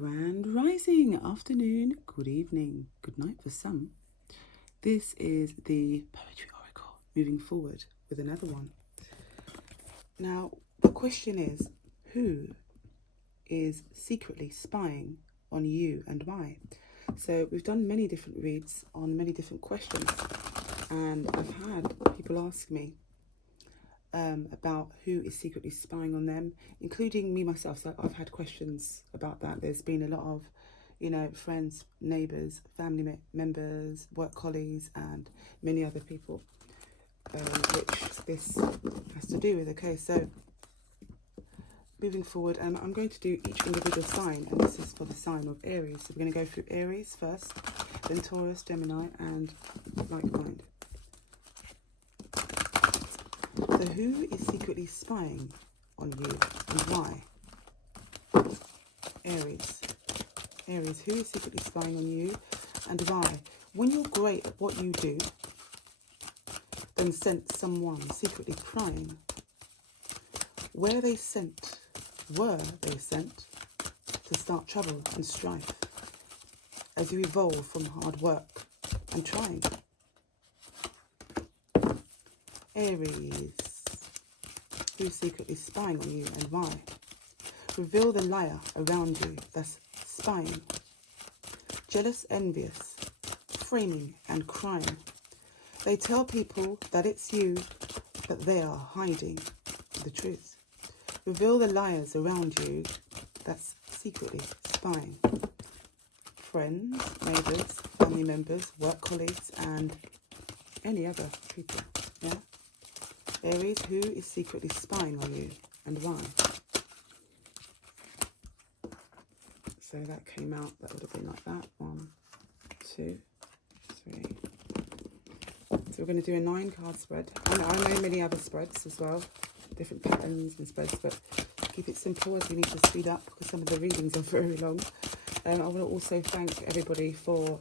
Grand rising, afternoon, good evening, good night for some. This is the Poetry Oracle, moving forward with another one. Now, the question is, who is secretly spying on you and why? So we've done many different reads on many different questions, and I've had people ask me about who is secretly spying on them, including me myself. So I've had questions about that. There's been a lot of, friends, neighbours, family members, work colleagues, and many other people, which this has to do with. Okay, so moving forward, I'm going to do each individual sign, and this is for the sign of Aries. So we're going to go through Aries first, then Taurus, Gemini, and like mind. So who is secretly spying on you and why? Aries. Aries, who is secretly spying on you and why? When you're great at what you do, then sent someone secretly prying. Were they sent to start trouble and strife as you evolve from hard work and trying? Aries, who's secretly spying on you and why? Reveal the liar around you that's spying. Jealous, envious, framing and crying. They tell people that it's you, but they are hiding the truth. Reveal the liars around you that's secretly spying. Friends, neighbours, family members, work colleagues, and any other people, yeah? Aries, who is secretly spying on you and why? So that came out, that would have been like that. 1, 2, 3. So we're going to do a 9-card spread. I know many other spreads as well, different patterns and spreads, but keep it simple as we need to speed up because some of the readings are very long. I want to also thank everybody for,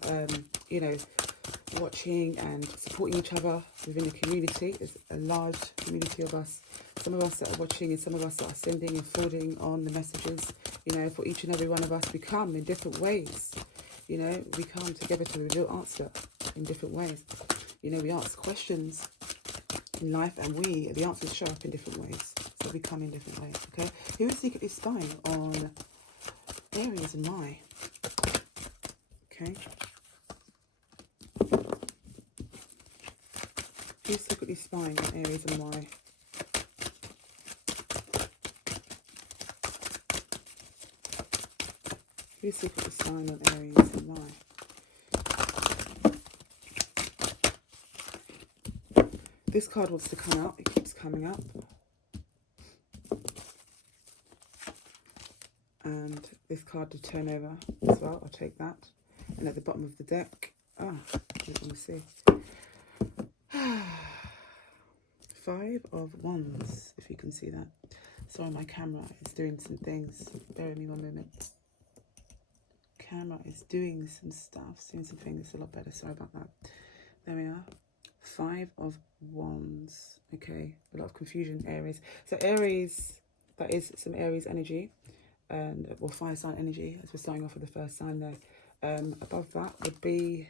watching and supporting each other within the community. There's a large community of us, some of us that are watching and some of us that are sending and forwarding on the messages. For each and every one of us, we come in different ways. We come together to reveal answer in different ways. We ask questions in life and the answers show up in different ways. So we come in different ways, okay? Who is secretly spying on Aries and why? Okay. Who's secretly spying on Aries and why? Who's secretly spying on Aries and why? This card wants to come out. It keeps coming up. And this card to turn over as well. I'll take that. And at the bottom of the deck, I don't want to see. 5 of Wands, if you can see that. Sorry, my camera is doing some things. Bear with me one moment. Camera is doing some stuff, doing some things. A lot better. Sorry about that. There we are. 5 of Wands. Okay, a lot of confusion, Aries. So Aries, that is some Aries energy, and fire sign energy, as we're starting off with the first sign there. Above that would be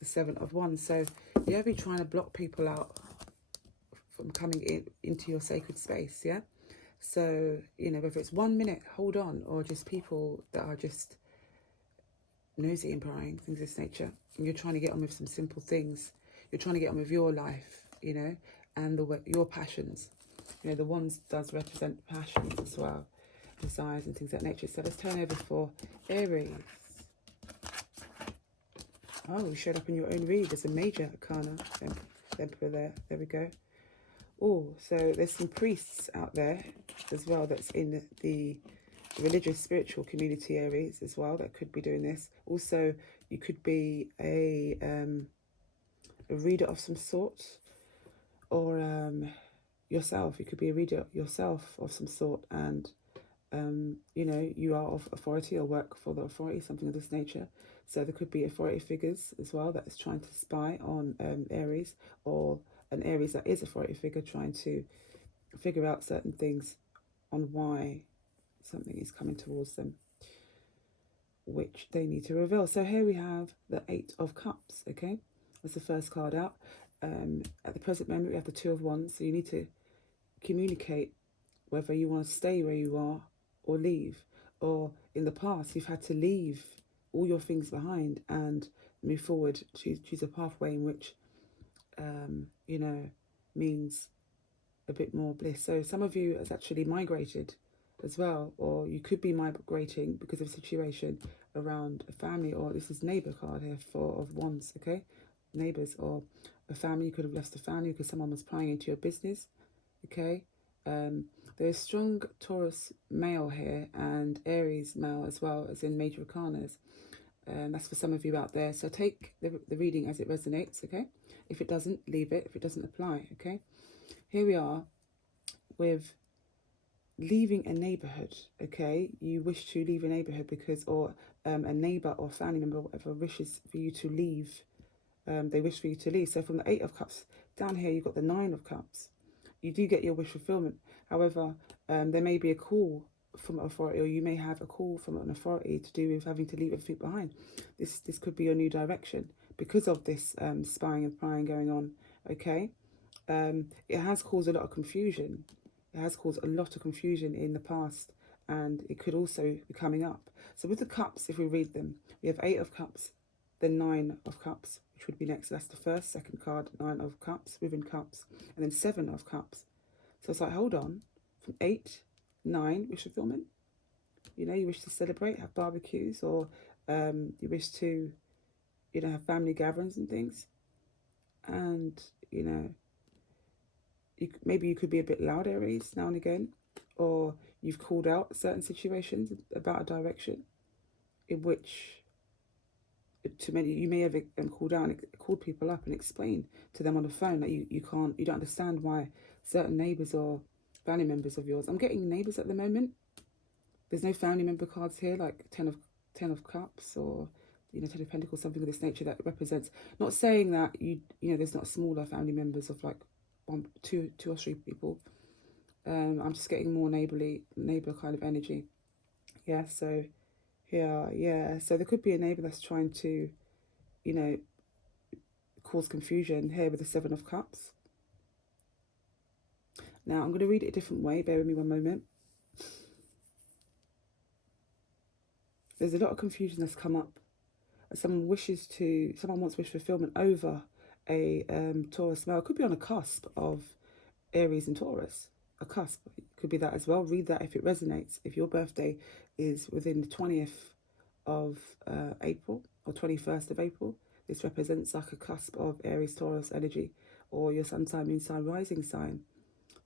the 7 of Wands. So you ever be trying to block people out from coming into your sacred space, yeah? So, whether it's 1 minute, hold on, or just people that are just nosy and prying, things of this nature, and you're trying to get on with some simple things. You're trying to get on with your life, and your passions. The Wands does represent passions as well, desires and things of that nature. So let's turn over for Aries. Oh, you showed up in your own read. There's a major arcana, Emperor there. There we go. Oh, so there's some priests out there as well that's in the religious, spiritual community, Aries, as well, that could be doing this. Also, you could be a reader of some sort, or yourself. You could be a reader yourself of some sort, and you are of authority or work for the authority, something of this nature. So there could be authority figures as well that is trying to spy on Aries, or an Aries that is authority figure trying to figure out certain things on why something is coming towards them. which they need to reveal. So here we have the Eight of Cups, okay? That's the first card out. At the present moment, we have the Two of Wands. So you need to communicate whether you want to stay where you are or leave. Or in the past, you've had to leave all your things behind and move forward. Choose a pathway in which, you know, means a bit more bliss. So some of you has actually migrated as well, or you could be migrating because of a situation around a family, or this is neighbor card here, Four of Wands, okay? Neighbors or a family. You could have lost a family because someone was prying into your business, okay? There's strong Taurus male here and Aries male as well, as in major arcanas. That's for some of you out there. So take the reading as it resonates, okay? If it doesn't, leave it. If it doesn't apply, okay? Here we are with leaving a neighborhood, okay? You wish to leave a neighborhood because, or a neighbor or family member or whatever wishes for you to leave. They wish for you to leave. So from the Eight of Cups down here, you've got the Nine of Cups. You do get your wish fulfillment. However, there may be a call from authority, or you may have a call from an authority to do with having to leave everything behind. This could be your new direction because of this spying and prying going on, okay? It has caused a lot of confusion. It has caused a lot of confusion in the past, and it could also be coming up. So with the cups, if we read them, we have Eight of Cups, then Nine of Cups, which would be next. That's the first, second card, Nine of Cups, within Cups, and then Seven of Cups. So it's like, hold on, from 8, 9, wish fulfillment. You know, you wish to celebrate, have barbecues, or you wish to, you know, have family gatherings and things. And, you know, maybe you could be a bit loud, Aries, now and again, or you've called out certain situations about a direction in which, to many, you may have called people up and explained to them on the phone that you don't understand why certain neighbours or family members of yours. I'm getting neighbours at the moment. There's no family member cards here, like Ten of Cups, or, you know, Ten of Pentacles, something of this nature that represents. Not saying that you know there's not smaller family members of like two or three people. I'm just getting more neighbor kind of energy. Yeah, so here, yeah, so there could be a neighbor that's trying to, you know, cause confusion here with the Seven of Cups. Now I'm going to read it a different way. Bear with me one moment. There's a lot of confusion that's come up. Someone wants wish fulfillment over a Taurus male. It could be on a cusp of Aries and Taurus. A cusp. It could be that as well. Read that if it resonates. If your birthday is within the 20th of April or 21st of April, this represents like a cusp of Aries, Taurus energy, or your sun sign, moon sign, rising sign.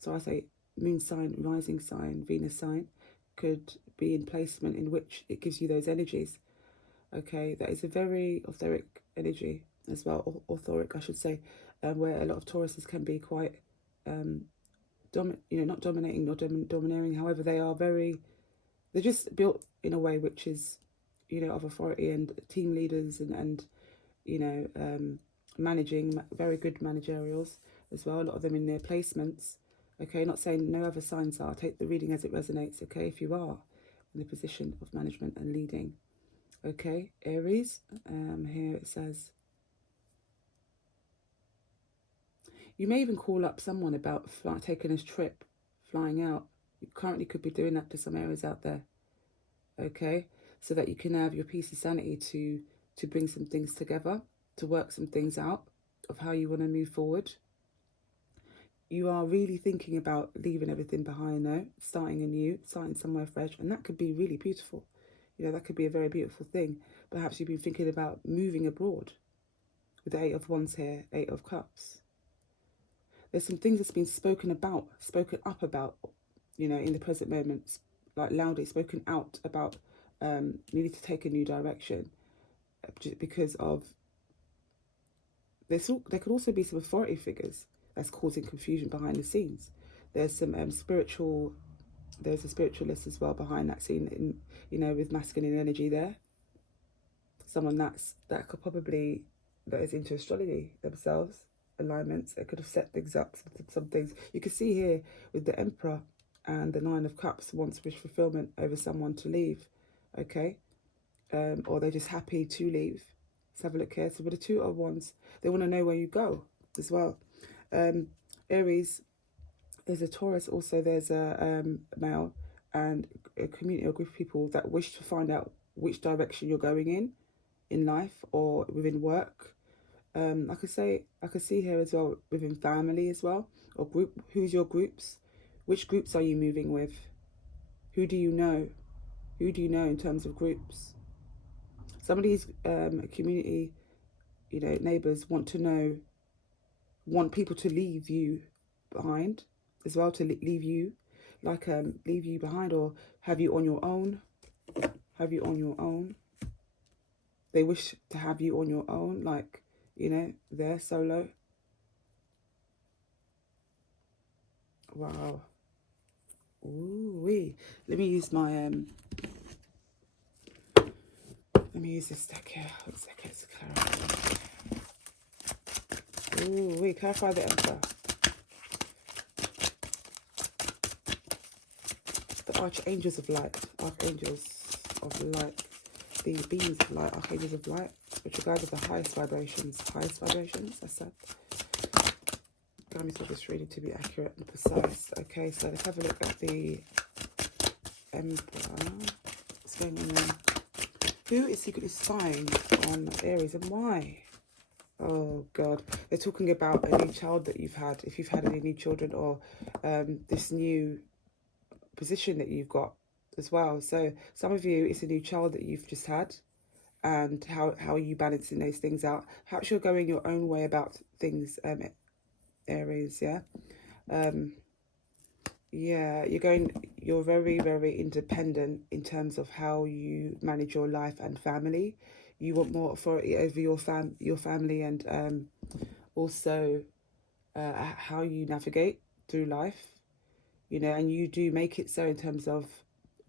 So I say moon sign, rising sign, Venus sign could be in placement in which it gives you those energies. Okay, that is a very authoric energy as well, authoric I should say, where a lot of Tauruses can be quite, not dominating nor domineering. However, they're just built in a way which is, you know, of authority and team leaders and you know, managing, very good managerials as well. A lot of them in their placements. Okay, not saying no other signs are. Take the reading as it resonates. Okay, if you are in the position of management and leading. Okay, Aries, here it says, you may even call up someone about taking a trip, flying out. You currently could be doing that to some Aries out there. Okay, so that you can have your peace and sanity to bring some things together, to work some things out of how you want to move forward. You are really thinking about leaving everything behind though, starting anew, starting somewhere fresh, and that could be really beautiful. You know, that could be a very beautiful thing. Perhaps you've been thinking about moving abroad with the Eight of Wands here, Eight of Cups. There's some things that's been spoken up about, you know, in the present moment, like loudly spoken out about needing to take a new direction because of, there could also be some authority figures that's causing confusion behind the scenes. There's some there's a spiritualist as well behind that scene, in, you know, with masculine energy there. Someone that is into astrology themselves, alignments. It could have set things up, some things. You can see here with the Emperor and the Nine of Cups wants wish fulfillment over someone to leave. Okay, or they're just happy to leave. Let's have a look here. So with the Two of Wands, they want to know where you go as well. Aries, there's a Taurus also, there's a male, and a community or group of people that wish to find out which direction you're going in life or within work. I could see here as well within family as well, or group. Who's your groups? Which groups are you moving with? Who do you know? Who do you know in terms of groups? Some of these community, neighbours want people to leave you behind as well, to leave you, leave you behind, or have you on your own. Have you on your own. They wish to have you on your own, like, they're solo. Wow. Ooh-wee. Let me use my let me use this deck here. 1 second to clarify. Ooh-wee, clarify the Emperor. The Archangels of Light. Archangels of Light. The beings of light, archangels of light, which are guides of the highest vibrations. Highest vibrations, I said. Let me sort this reading to be accurate and precise. Okay, so let's have a look at the Emperor. What's going on there? Who is secretly spying on Aries and why? Oh God, they're talking about a new child that you've had, if you've had any new children, or this new position that you've got as well. So some of you, it's a new child that you've just had, and how are you balancing those things out? Perhaps you're going your own way about things, Aries, yeah. Yeah, you're very, very independent in terms of how you manage your life and family. You want more authority over your family, and also how you navigate through life, and you do make it so in terms of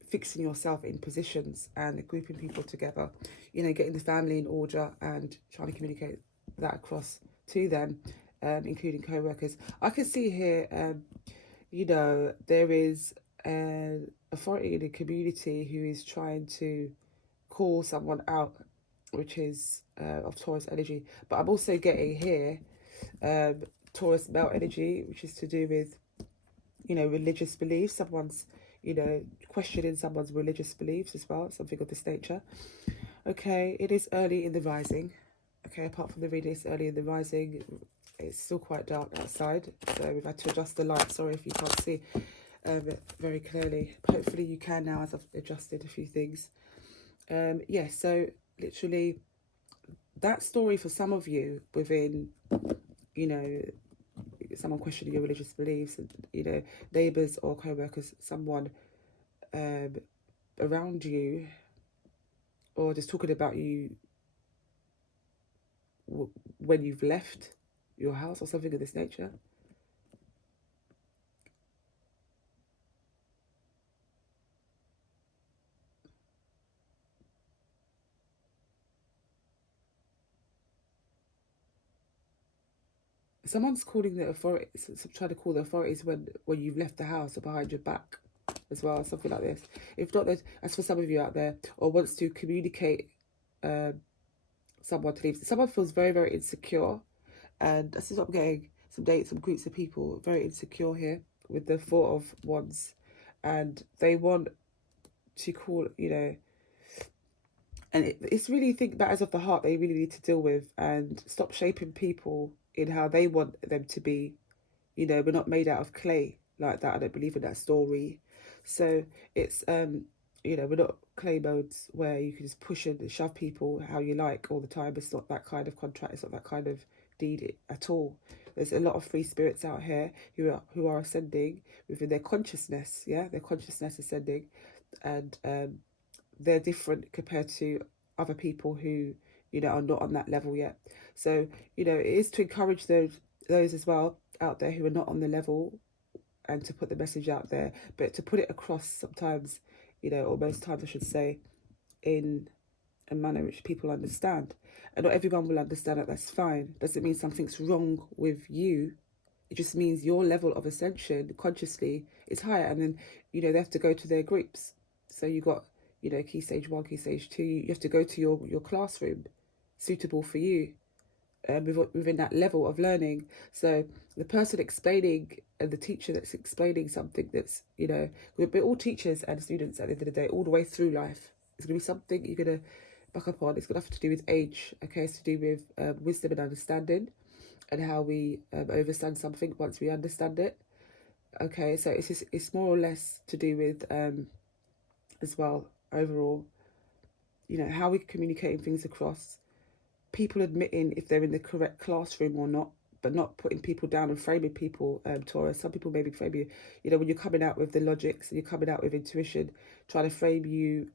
fixing yourself in positions and grouping people together, getting the family in order and trying to communicate that across to them, including co-workers. I can see here, there is an authority in the community who is trying to call someone out, which is of Taurus energy. But I'm also getting here Taurus male energy, which is to do with, religious beliefs. Someone's, questioning someone's religious beliefs as well, something of this nature. Okay, it is early in the rising. Okay, apart from the reading, it's early in the rising. It's still quite dark outside, so we've had to adjust the light. Sorry if you can't see very clearly. Hopefully you can now, as I've adjusted a few things. Yeah, so literally that story for some of you within, someone questioning your religious beliefs, and, neighbours or co-workers, someone around you, or just talking about you when you've left your house or something of this nature. Someone's calling the authorities, trying to call the authorities when you've left the house or behind your back as well, something like this. If not, as for some of you out there, or wants to communicate someone to leave. Someone feels very, very insecure, and this is what I'm getting. Some groups of people very insecure here with the Four of Wands, and they want to call, and it's really matters of the heart they really need to deal with, and stop shaping people in how they want them to be. We're not made out of clay like that. I don't believe in that story. So it's we're not clay modes where you can just push and shove people how you like all the time. It's not that kind of contract. It's not that kind of deed at all. There's a lot of free spirits out here who are ascending within their consciousness. Yeah, their consciousness ascending, and they're different compared to other people who are not on that level yet. So it is to encourage those as well out there who are not on the level, and to put the message out there, but to put it across sometimes, or most times I should say, in a manner which people understand. And not everyone will understand it. That's fine. Doesn't mean something's wrong with you. It just means your level of ascension consciously is higher, and then they have to go to their groups. So you got you know, key stage 1, key stage 2, you have to go to your classroom suitable for you, within that level of learning. So the person explaining and the teacher that's explaining something that's, you know, we're all teachers and students at the end of the day, all the way through life. It's going to be something you're going to back up on. It's got nothing to do with age, okay? It's to do with wisdom and understanding, and how we understand something once we understand it. Okay, so it's more or less to do with as well, overall, you know, how we're communicating things across, people admitting if they're in the correct classroom or not, but not putting people down and framing people, Taurus. Some people maybe frame you, you know, when you're coming out with the logics and you're coming out with intuition, trying to frame you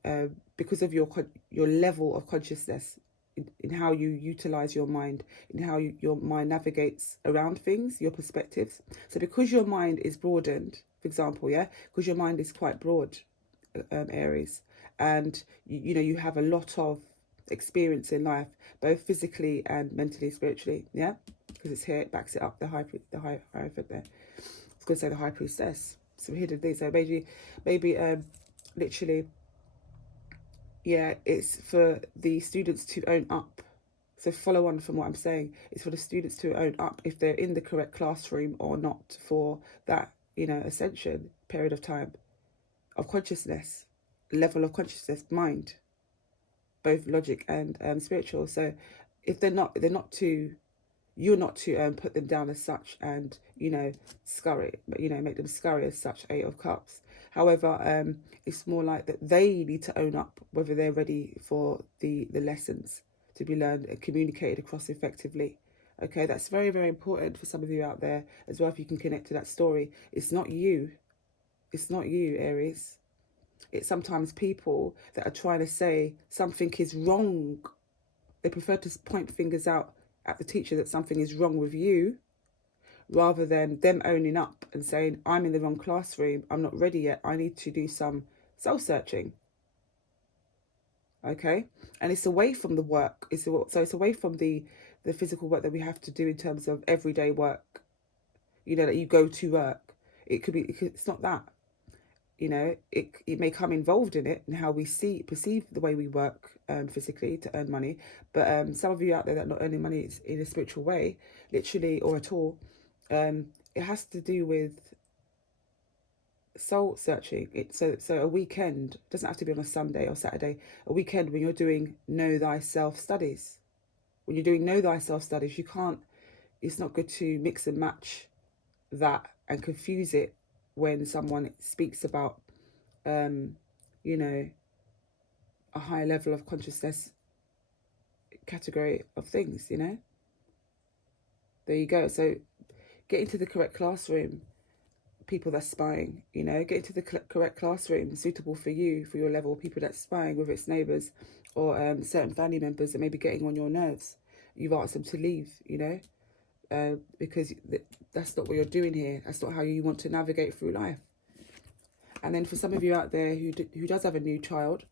because of your level of consciousness, in how you utilize your mind, in how your mind navigates around things, your perspectives. So because your mind is broadened, for example, yeah, because your mind is quite broad, Aries, and you know, you have a lot of experience in life, both physically and mentally, spiritually, yeah, because it's here, it backs it up, the high there. I was going to say the high priestess, some hidden things. So maybe literally, yeah, it's for the students to own up. So follow on from what I'm saying, it's for the students to own up if they're in the correct classroom or not for that, you know, ascension period of time of consciousness, level of consciousness, mind, both logic and spiritual. So if they're not to, you're not to put them down as such and, you know, scurry, but, you know, make them scurry as such, 8 of Cups. However, it's more like that they need to own up whether they're ready for the lessons to be learned and communicated across effectively. Okay, that's very, very important for some of you out there as well, if you can connect to that story. It's not you. It's not you, Aries. It's sometimes people that are trying to say something is wrong. They prefer to point fingers out at the teacher that something is wrong with you, rather than them owning up and saying, I'm in the wrong classroom, I'm not ready yet, I need to do some soul-searching. Okay? And it's away from the work. So it's away from the physical work that we have to do in terms of everyday work, you know, that you go to work. It's not that. You know, it may come involved in it and how we perceive the way we work physically to earn money. But some of you out there that are not earning money in a spiritual way, literally or at all, it has to do with soul searching. So a weekend doesn't have to be on a Sunday or Saturday. A weekend when you're doing know thyself studies. When you're doing know thyself studies, you can't. It's not good to mix and match that and confuse it when someone speaks about, you know, a higher level of consciousness category of things, you know. There you go. So get into the correct classroom, people that's spying, you know, get into the correct classroom suitable for you, for your level, people that's spying, whether it's neighbours or certain family members that may be getting on your nerves. You've asked them to leave, you know, because that's not what you're doing here. That's not how you want to navigate through life. And then for some of you out there who does have a new child,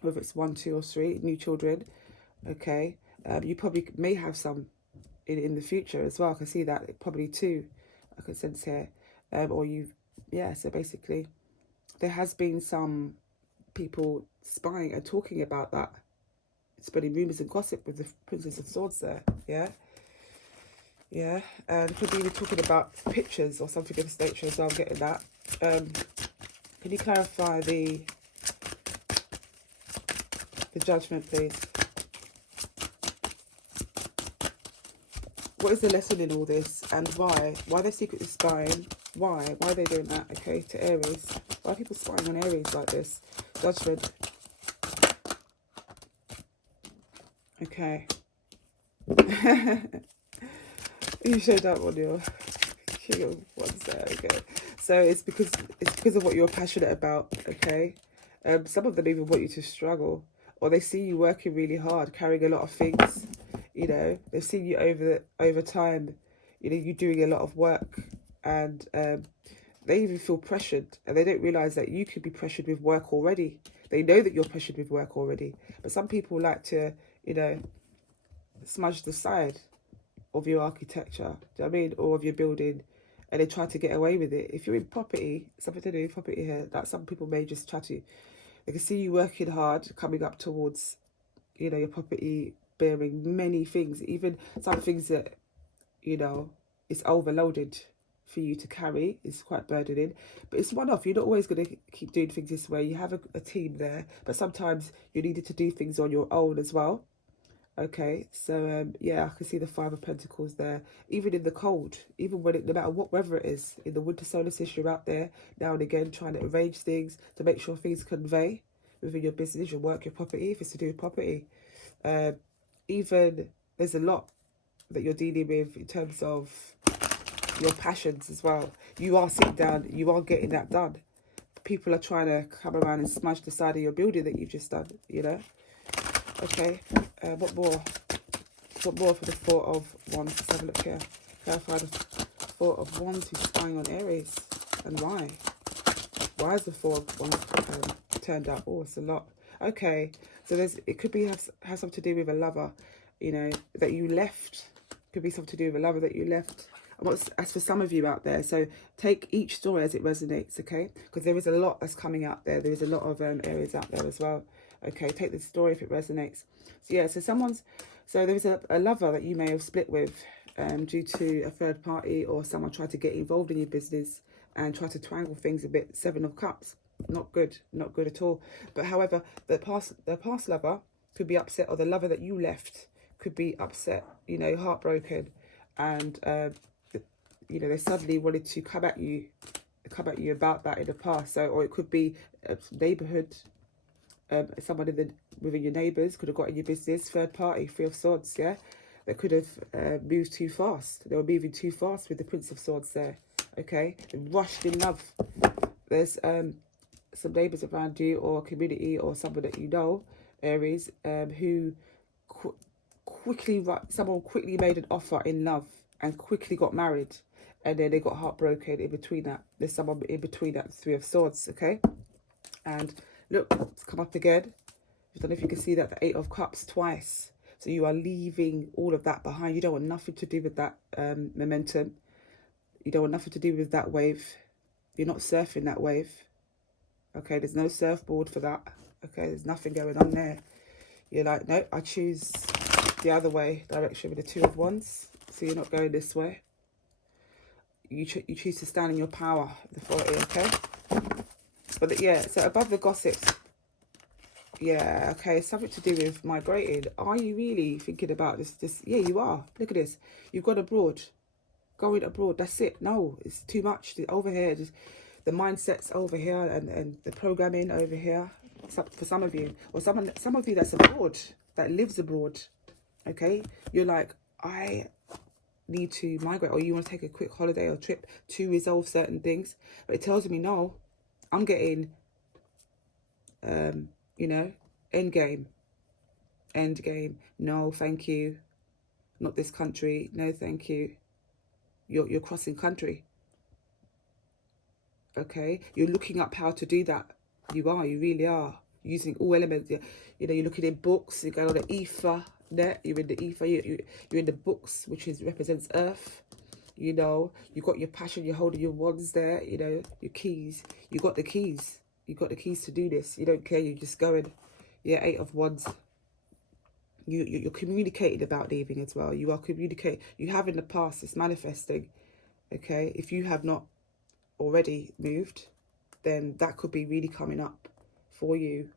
whether it's 1, 2 or 3 new children, okay, you probably may have some in the future as well. I can see that, probably 2, I can sense here. Or yeah, so basically there has been some people spying and talking about that, spreading rumours and gossip with the Princess of Swords there, yeah. Yeah, and could be even talking about pictures or something of this nature as well. I'm getting that. Can you clarify the judgment, please? What is the lesson in all this, and why? Why are they secretly spying? Why? Why are they doing that? Okay, to Aries. Why are people spying on Aries like this? Judgment. Okay. You showed up on your ones there. Okay. So it's because of what you're passionate about. Okay. Some of them even want you to struggle, or they see you working really hard, carrying a lot of things. You know, they see you over time. You know, you doing a lot of work, and they even feel pressured, and they don't realize that you could be pressured with work already. They know that you're pressured with work already, but some people like to, you know, smudge the side of your architecture, do you know what I mean, or of your building, and they try to get away with it. If you're in property, something to do with property here, that some people may just try to, I can see you working hard, coming up towards, you know, your property, bearing many things, even some things that, you know, it's overloaded for you to carry. It's quite burdening, but it's one off. You're not always going to keep doing things this way. You have a team there, but sometimes you needed to do things on your own as well. Okay, so yeah, I can see the Five of Pentacles there. Even in the cold, even when no matter what weather it is, in the winter solstice, you're out there now and again trying to arrange things to make sure things convey within your business, your work, your property, if it's to do with property. Even there's a lot that you're dealing with in terms of your passions as well. You are sitting down, you are getting that done. People are trying to come around and smash the side of your building that you've just done, you know. Okay, what more? What more for the Four of Wands? Let's have a look here. Clarify the Four of Wands who's spying on Aries, and why? Why is the Four of Wands turned up? Oh, it's a lot. Okay, so it could be have something to do with a lover, you know, that you left. Could be something to do with a lover that you left. As for some of you out there, so take each story as it resonates, okay? Because there is a lot that's coming out there. There is a lot of Aries out there as well. Okay, take the story if it resonates. So yeah, so there was a lover that you may have split with due to a third party, or someone tried to get involved in your business and try to twangle things a bit. Seven of Cups, not good at all. But however, the past lover could be upset, or the lover that you left could be upset, you know, heartbroken, and you know, they suddenly wanted to come at you about that in the past. So, or it could be a neighborhood. Someone within your neighbours could have got in your business. Third party, Three of Swords, yeah? They could have moved too fast. They were moving too fast with the Prince of Swords there, okay? They rushed in love. There's some neighbours around you, or community, or someone that you know, Aries, who someone quickly made an offer in love and quickly got married, and then they got heartbroken in between that. There's someone in between that Three of Swords, okay? And look, it's come up again. I don't know if you can see that, the Eight of Cups twice. So you are leaving all of that behind. You don't want nothing to do with that momentum. You don't want nothing to do with that wave. You're not surfing that wave. Okay, there's no surfboard for that. Okay, there's nothing going on there. You're like, no, I choose the other way, direction with the Two of Wands. So you're not going this way. You choose to stand in your power, the authority, okay? But yeah, so above the gossips, yeah, okay, something to do with migrating. Are you really thinking about this? Yeah, you are. Look at this. You've gone abroad. Going abroad, that's it. No, it's too much. Over here, the mindset's over here, and the programming over here. For some of you, or some of you that's abroad, that lives abroad, okay? You're like, I need to migrate, or you want to take a quick holiday or trip to resolve certain things. But it tells me, no, I'm getting, you know, end game. No, thank you. Not this country. No, thank you. You're crossing country. Okay, you're looking up how to do that. You really are using all elements. You know, you're looking in books. You go on the ether net. You're in the ether. You're in the books, which represents earth. You know, you got your passion. You're holding your wands there. You know, your keys. You got the keys. You got the keys to do this. You don't care. You're just going. Yeah, Eight of Wands. You're communicating about leaving as well. You are communicating. You have in the past. It's manifesting. Okay, if you have not already moved, then that could be really coming up for you,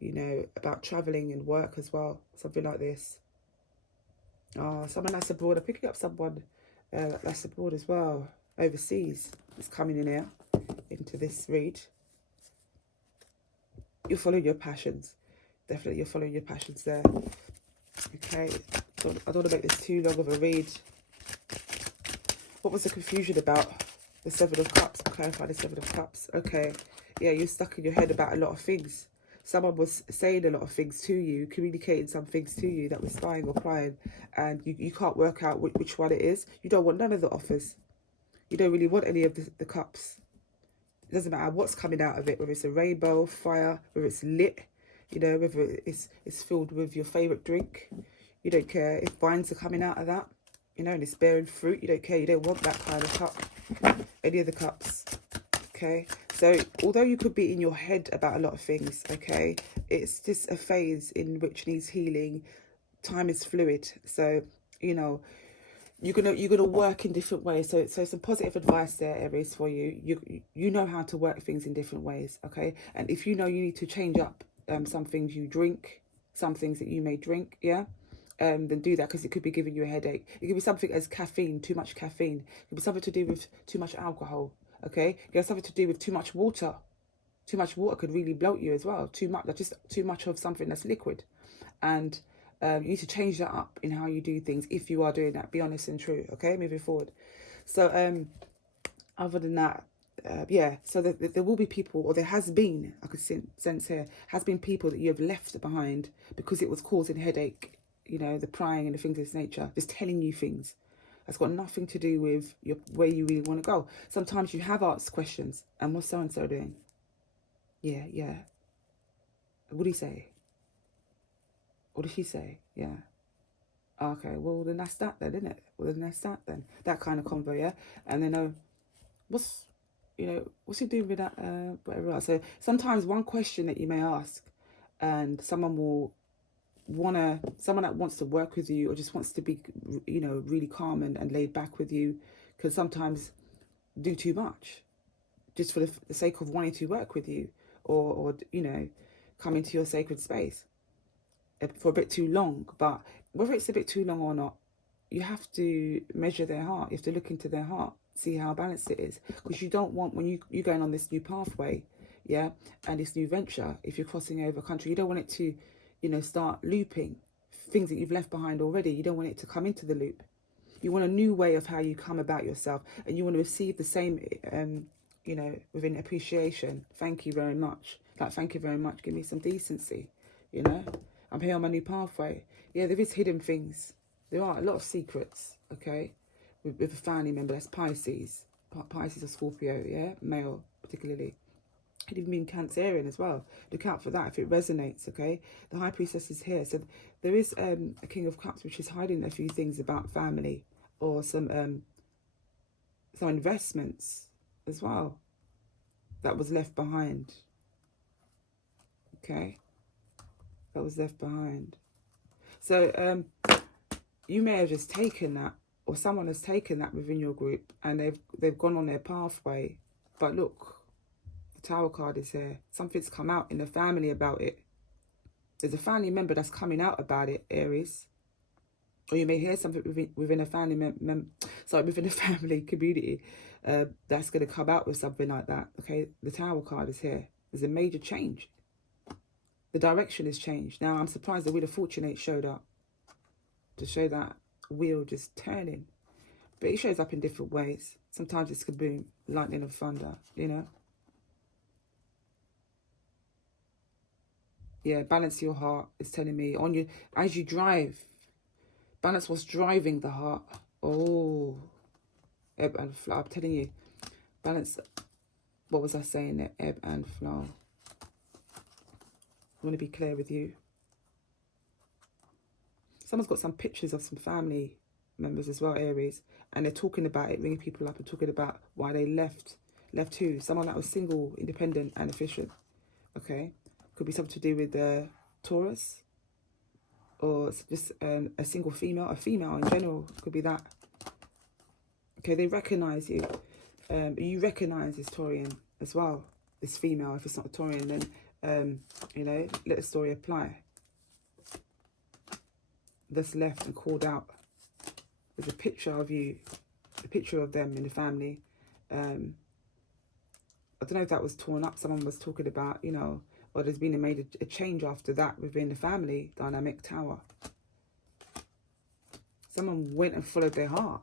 you know, about traveling and work as well, something like this. Someone that's abroad. I'm picking up someone that's abroad as well, overseas. It's coming in here into this read. You're following your passions. Definitely you're following your passions there. Okay, I don't want to make this too long of a read. What was the confusion about? The Seven of Cups. Clarify the Seven of Cups. Okay. Yeah, you're stuck in your head about a lot of things. Someone was saying a lot of things to you, communicating some things to you that was spying or prying, and you can't work out which one it is. You don't want none of the offers. You don't really want any of the cups. It doesn't matter what's coming out of it, whether it's a rainbow, fire, whether it's lit, you know, whether it's filled with your favourite drink. You don't care if vines are coming out of that, you know, and it's bearing fruit. You don't care. You don't want that kind of cup. Any of the cups. Okay, So although you could be in your head about a lot of things, okay, it's just a phase in which needs healing. Time is fluid. So, you know, you're gonna work in different ways. So some positive advice there, Aries, for you. You know how to work things in different ways, okay? And if you know you need to change up some things you drink, some things that you may drink, yeah, then do that, because it could be giving you a headache. It could be something as caffeine, too much caffeine. It could be something to do with too much alcohol, okay? It could have something to do with too much water. Too much water could really bloat you as well. Too much, just too much of something that's liquid. And you need to change that up in how you do things if you are doing that. Be honest and true, okay, moving forward. So other than that, yeah, so there will be people, or there has been, I could sense here, has been people that you have left behind because it was causing headache, you know, the prying and the things of this nature, just telling you things. That's got nothing to do with where you really want to go. Sometimes you have asked questions, and what's so-and-so doing? Yeah. What did he say? What did she say? Yeah. Okay, well then that's that then, isn't it? Well then that's that then. That kind of convo, yeah? And then what's he doing with that whatever else? So sometimes one question that you may ask, and someone that wants to work with you, or just wants to be, you know, really calm and laid back with you, can sometimes do too much just for the sake of wanting to work with you, or you know, come into your sacred space for a bit too long. But whether it's a bit too long or not, you have to measure their heart. You have to look into their heart, see how balanced it is, because you don't want, when you're going on this new pathway, yeah, and this new venture, if you're crossing over country, you don't want it to, you know, start looping things that you've left behind already. You don't want it to come into the loop. You want a new way of how you come about yourself, and you want to receive the same you know, within appreciation. Thank you very much. Like, thank you very much. Give me some decency, you know. I'm here on my new pathway. Yeah, there is hidden things. There are a lot of secrets, okay, with a family member. That's Pisces. Pisces or Scorpio, yeah, male particularly. Could even mean Cancerian as well. Look out for that if it resonates, okay? The High Priestess is here. So there is a King of Cups, which is hiding a few things about family, or some investments as well that was left behind, okay? That was left behind. So you may have just taken that, or someone has taken that within your group, and they've gone on their pathway. But look, the Tower card is here. Something's come out in the family about it. There's a family member that's coming out about it, Aries. Or you may hear something within a family within a family community that's going to come out with something like that. Okay, the Tower card is here. There's a major change. The direction has changed. Now, I'm surprised the Wheel of Fortune ain't showed up to show that wheel just turning. But it shows up in different ways. Sometimes it's kaboom, lightning and thunder, you know. Yeah, balance your heart is telling me on you as you drive. Balance what's driving the heart. Oh, ebb and flow. I'm telling you, balance. What was I saying there? Ebb and flow. I want to be clear with you. Someone's got some pictures of some family members as well, Aries, and they're talking about it, ringing people up and talking about why they left. Left who? Someone that was single, independent, and efficient. Okay, could be something to do with Taurus, or just a single female, a female in general. Could be that. Okay, they recognize you. You recognize this Taurian as well. This female, if it's not a Taurian, then you know, let the story apply. That's left and called out. There's a picture of you, a picture of them in the family. I don't know if that was torn up. Someone was talking about, you know, or there's been a change after that within the family dynamic. Tower. Someone went and followed their heart.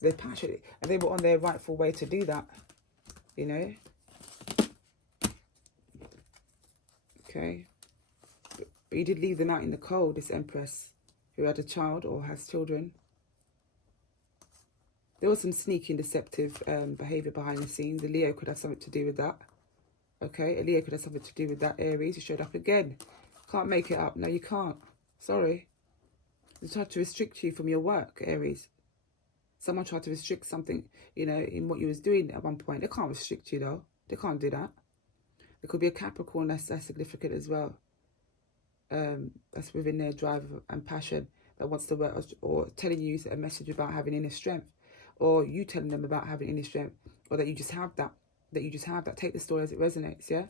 They're passionate, and they were on their rightful way to do that, you know. Okay. But you did leave them out in the cold, this Empress, who had a child or has children. There was some sneaky and deceptive behaviour behind the scenes. The Leo could have something to do with that. Okay, a Leo could have something to do with that. Aries, you showed up again. Can't make it up. No, you can't. Sorry. They tried to restrict you from your work, Aries. Someone tried to restrict something, you know, in what you was doing at one point. They can't restrict you, though. They can't do that. There could be a Capricorn that's significant as well. That's within their drive and passion, that wants to work, or telling you a message about having inner strength, or you telling them about having inner strength, or that you just have that. That you just have that. Take the story as it resonates, yeah?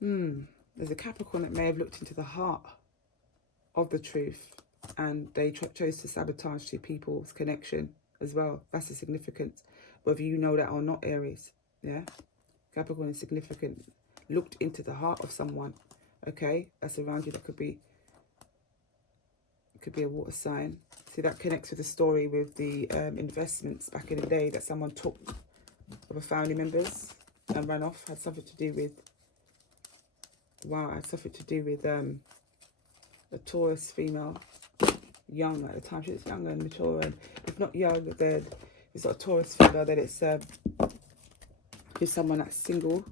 There's a Capricorn that may have looked into the heart of the truth, and they chose to sabotage two people's connection as well. That's the significance, whether you know that or not, Aries, yeah? Capricorn is significant. Looked into the heart of someone, okay? That's around you. That could be a water sign. See, that connects with the story with the investments back in the day that someone took of a family members and ran off. Had something to do with, wow, had something to do with a Taurus female, young at the time. She was younger and mature, and if not young, then it's not a Taurus female, then it's just someone that's single,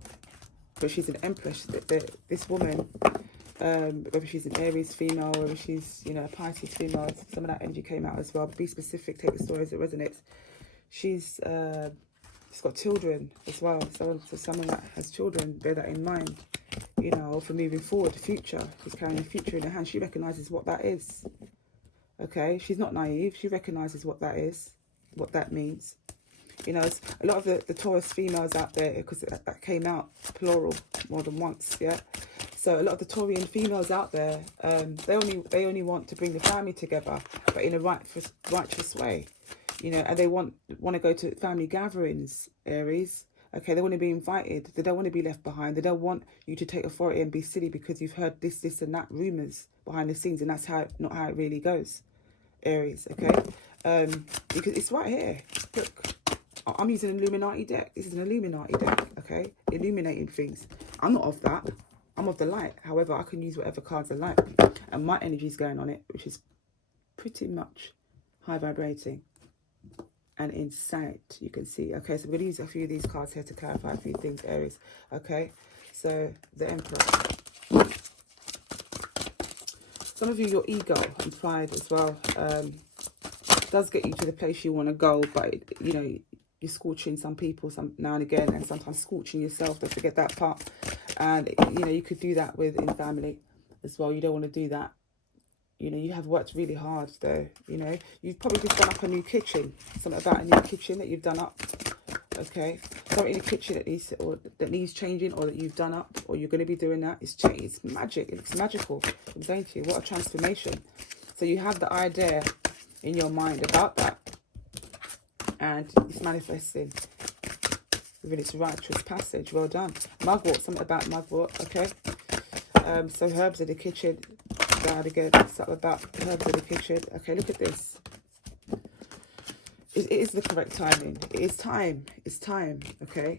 but she's an empress. This woman, whether she's an Aries female, whether she's, you know, a Pisces female, some of that energy came out as well. But be specific, take the story as it resonates. She's got children as well. So someone that has children, bear that in mind, you know, for moving forward, the future. She's carrying the future in her hand. She recognises what that is. Okay, she's not naive. She recognises what that is, what that means. You know, a lot of the Taurus females out there, because that came out plural more than once, yeah. So a lot of the Taurian females out there, they only want to bring the family together, but in a righteous way, you know. And they want to go to family gatherings, Aries. Okay, they want to be invited. They don't want to be left behind. They don't want you to take authority and be silly because you've heard this, and that, rumours behind the scenes, and that's not how it really goes, Aries. Okay, because it's right here. Look. I'm using an Illuminati deck. This is an Illuminati deck, okay? Illuminating things. I'm not of that. I'm of the light. However, I can use whatever cards I like. And my energy is going on it, which is pretty much high vibrating and insight, you can see. Okay, so we're going to use a few of these cards here to clarify a few things, Aries. Okay, so the Emperor. Some of you, your ego and pride as well does get you to the place you want to go, but, you know, you're scorching some people now and again, and sometimes scorching yourself. Don't forget that part. And, you know, you could do that in family as well. You don't want to do that. You know, you have worked really hard, though. You know, you've probably just done up a new kitchen. Something about a new kitchen that you've done up. Okay. Something in the kitchen that needs changing, or that you've done up, or you're going to be doing that. It's magic. It looks magical. I'm saying to you, what a transformation. So you have the idea in your mind about that, and it's manifesting within its righteous passage. Well done. Mugwort, something about mugwort, okay? So herbs in the kitchen. Down again, something about herbs in the kitchen. Okay, look at this. It is the correct timing. It is time. It's time, okay?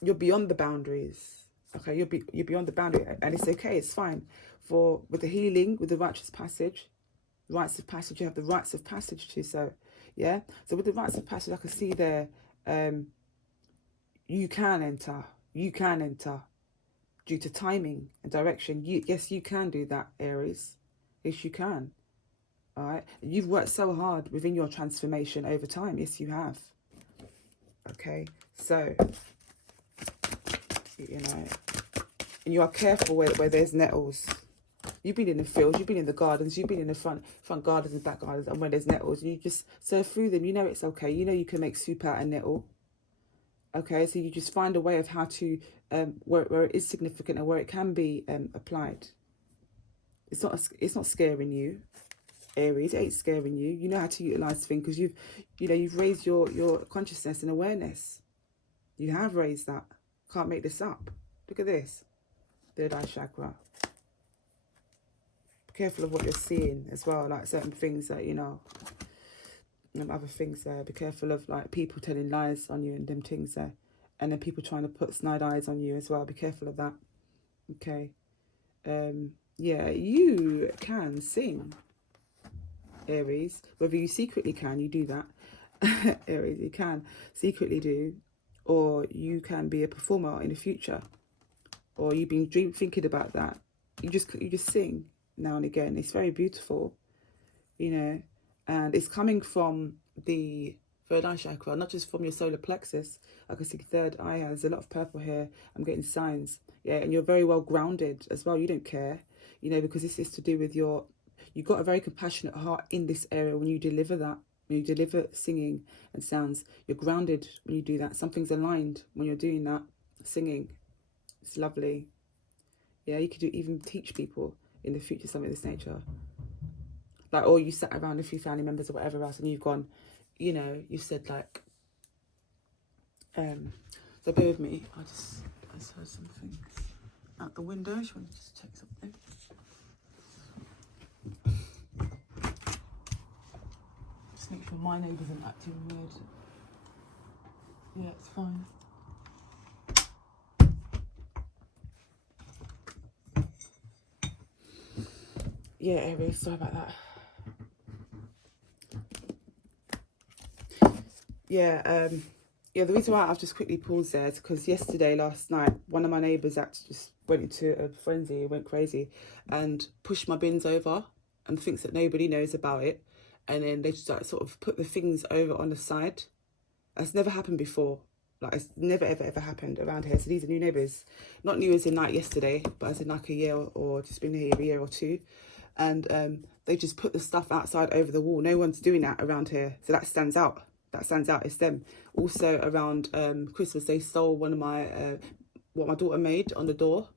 You're beyond the boundaries. Okay, you're beyond the boundary, and it's okay, it's fine. With the healing, with the righteous passage, rites of passage, you have the rites of passage too, so yeah. So with the rites of passage, I can see there, you can enter due to timing and direction. Yes, you can do that, Aries. Yes, you can. All right. You've worked so hard within your transformation over time. Yes, you have. Okay. So, you know, and you are careful where there's nettles. You've been in the fields, you've been in the gardens, you've been in the front gardens and back gardens, and when there's nettles, you just surf through them. You know it's okay. You know you can make soup out of nettle. Okay, so you just find a way of how to, where it is significant and where it can be applied. It's not scaring you, Aries. It ain't scaring you. You know how to utilize things because you've raised your consciousness and awareness. You have raised that. Can't make this up. Look at this. Third eye chakra. Careful of what you're seeing as well, like certain things that, you know, and other things there. Be careful of like people telling lies on you and them things there, and then people trying to put snide eyes on you as well. Be careful of that. Okay. Yeah, you can sing, Aries. Whether you secretly can, you do that. Aries, you can secretly do, or you can be a performer in the future, or you've been thinking about that. You just sing now and again. It's very beautiful, you know, and it's coming from the third eye chakra, not just from your solar plexus. I can see third eye has a lot of purple here. I'm getting signs. Yeah, and you're very well grounded as well. You don't care, you know, because this is to do with your, you've got a very compassionate heart in this area when you deliver that. When you deliver singing and sounds, you're grounded when you do that. Something's aligned when you're doing that, singing. It's lovely. Yeah, you could even teach people in the future something of this nature. Like, or you sat around a few family members or whatever else and you've gone, you know, you said like, so bear with me. I just heard something out the window. I just want to just check something. Just make sure my neighbours aren't acting weird. Yeah, it's fine. Yeah, Aries, sorry about that. Yeah, yeah, the reason why I've just quickly paused there is because last night, one of my neighbours actually just went into a frenzy, went crazy, and pushed my bins over and thinks that nobody knows about it. And then they just like sort of put the things over on the side. That's never happened before. Like, it's never, ever, ever happened around here. So these are new neighbours. Not new as in like yesterday, but as in like a year or just been here a year or two. And they just put the stuff outside over the wall. No one's doing that around here. So that stands out. That stands out. It's them. Also around Christmas, they stole one of my, what my daughter made on the door.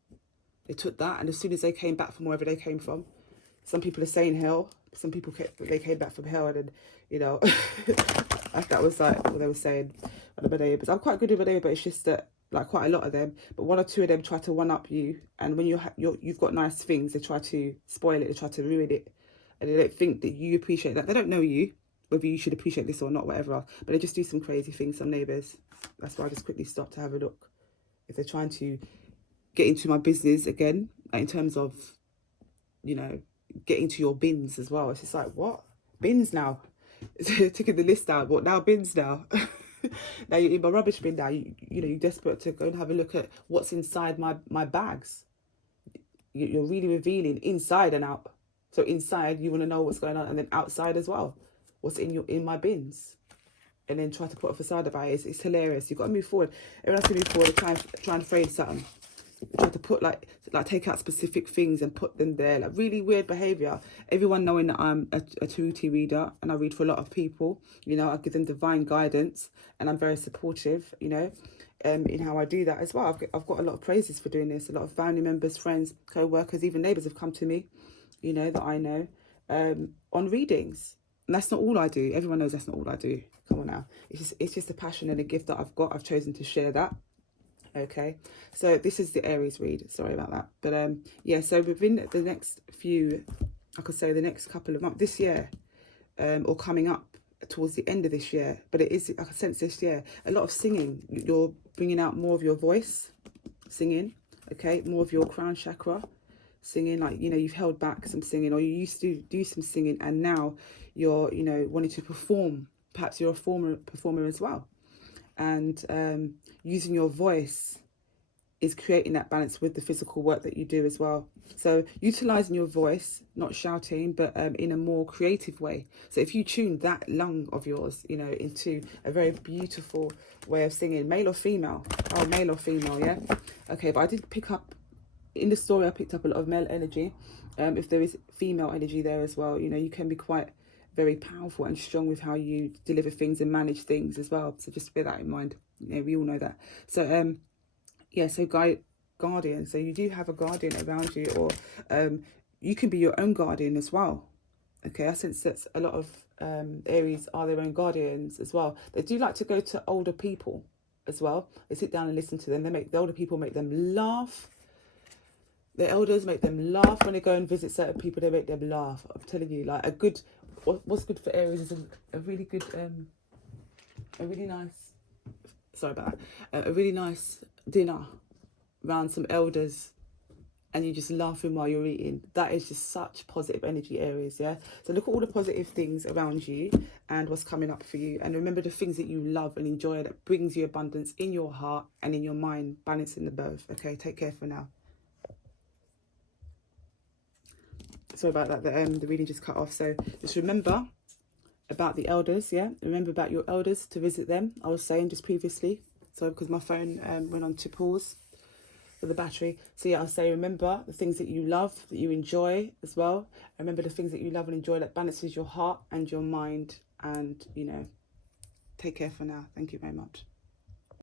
They took that. And as soon as they came back from wherever they came from, some people are saying hell. Some people they came back from hell, and then, you know, that was like what they were saying. But I'm quite good with my but it's just that like quite a lot of them, but one or two of them try to one up you, and when you've got nice things, they try to spoil it, they try to ruin it, and they don't think that you appreciate that. They don't know you, whether you should appreciate this or not, whatever. But they just do some crazy things. Some neighbours. That's why I just quickly stopped to have a look. If they're trying to get into my business again, like in terms of, you know, get into your bins as well. It's just like, what? Bins now? Taking the list out. What now? Bins now? Now you're in my rubbish bin now. You know, you're desperate to go and have a look at what's inside my bags. You're really revealing inside and out. So inside, you want to know what's going on, and then outside as well. What's in my bins? And then try to put a facade about it. It's hilarious. You've got to move forward. Everyone has to move forward. Try and phrase something. Try to put like take out specific things and put them there. Like really weird behavior. Everyone knowing that I'm a Taroot reader and I read for a lot of people. You know, I give them divine guidance, and I'm very supportive. You know, in how I do that as well. I've got a lot of praises for doing this. A lot of family members, friends, co-workers, even neighbours have come to me. You know, that I know on readings. And that's not all I do. Everyone knows that's not all I do. Come on now. It's just a passion and a gift that I've got. I've chosen to share that. Okay, so this is the Aries read. Sorry about that. But yeah, so within the next few, I could say the next couple of months, this year, or coming up towards the end of this year, but it is, I can sense this year, a lot of singing. You're bringing out more of your voice, singing, okay, more of your crown chakra, singing, like, you know, you've held back some singing, or you used to do some singing, and now you're, you know, wanting to perform. Perhaps you're a performer as well. And using your voice is creating that balance with the physical work that you do as well. So utilizing your voice, not shouting, but in a more creative way. So if you tune that lung of yours, you know, into a very beautiful way of singing, male or female. Oh, male or female, yeah. Okay, but I did pick up, in the story, I picked up a lot of male energy. If there is female energy there as well, you know, you can be quite very powerful and strong with how you deliver things and manage things as well. So just bear that in mind. You know, we all know that. So yeah, so guardian. So you do have a guardian around you, or you can be your own guardian as well. Okay, I sense that a lot of Aries are their own guardians as well. They do like to go to older people as well. They sit down and listen to them. The older people make them laugh. The elders make them laugh when they go and visit certain people. They make them laugh. I'm telling you, like what's good for Aries is a really good, a really nice, sorry about that, a really nice dinner around some elders, and you're just laughing while you're eating. That is just such positive energy, Aries, yeah? So look at all the positive things around you and what's coming up for you. And remember the things that you love and enjoy that brings you abundance in your heart and in your mind, balancing the both. Okay, take care for now. Sorry about that, the reading just cut off. So just remember about the elders, yeah? Remember about your elders, to visit them. I was saying just previously. So because my phone went on to pause for the battery. So yeah, I'll say remember the things that you love, that you enjoy as well. Remember the things that you love and enjoy that balances your heart and your mind. And, you know, take care for now. Thank you very much.